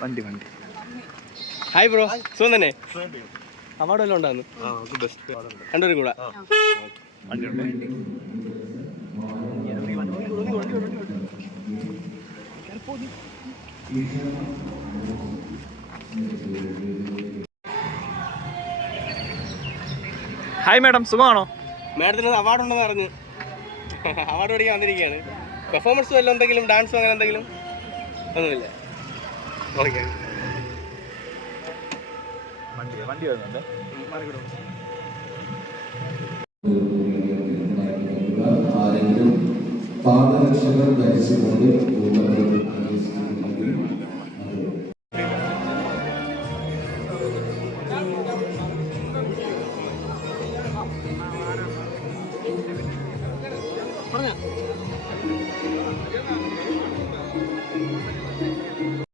വണ്ടി വണ്ടി. Hi bro, സുഖം തന്നെ? അവാർഡ് വല്ലതും ഉണ്ടാകുന്നു രണ്ടുപേരും കൂടെ? ഹായ് മാഡം, സുഖമാണോ? മാഡത്തിന് അവാർഡ് ഉണ്ടെന്ന് അറിഞ്ഞ് അവാർഡ് മേടിക്കാൻ വന്നിരിക്കുകയാണ്. പെർഫോമൻസ് വല്ലതും എന്തെങ്കിലും, ഡാൻസോ അങ്ങനെ എന്തെങ്കിലും? ഒന്നുമില്ല. ഓക്കെ. വണ്ടി വരുന്നുണ്ട്. ആരെങ്കിലും പാദരക്ഷകൾ ധരിച്ചുകൊണ്ട് പറഞ്ഞോ.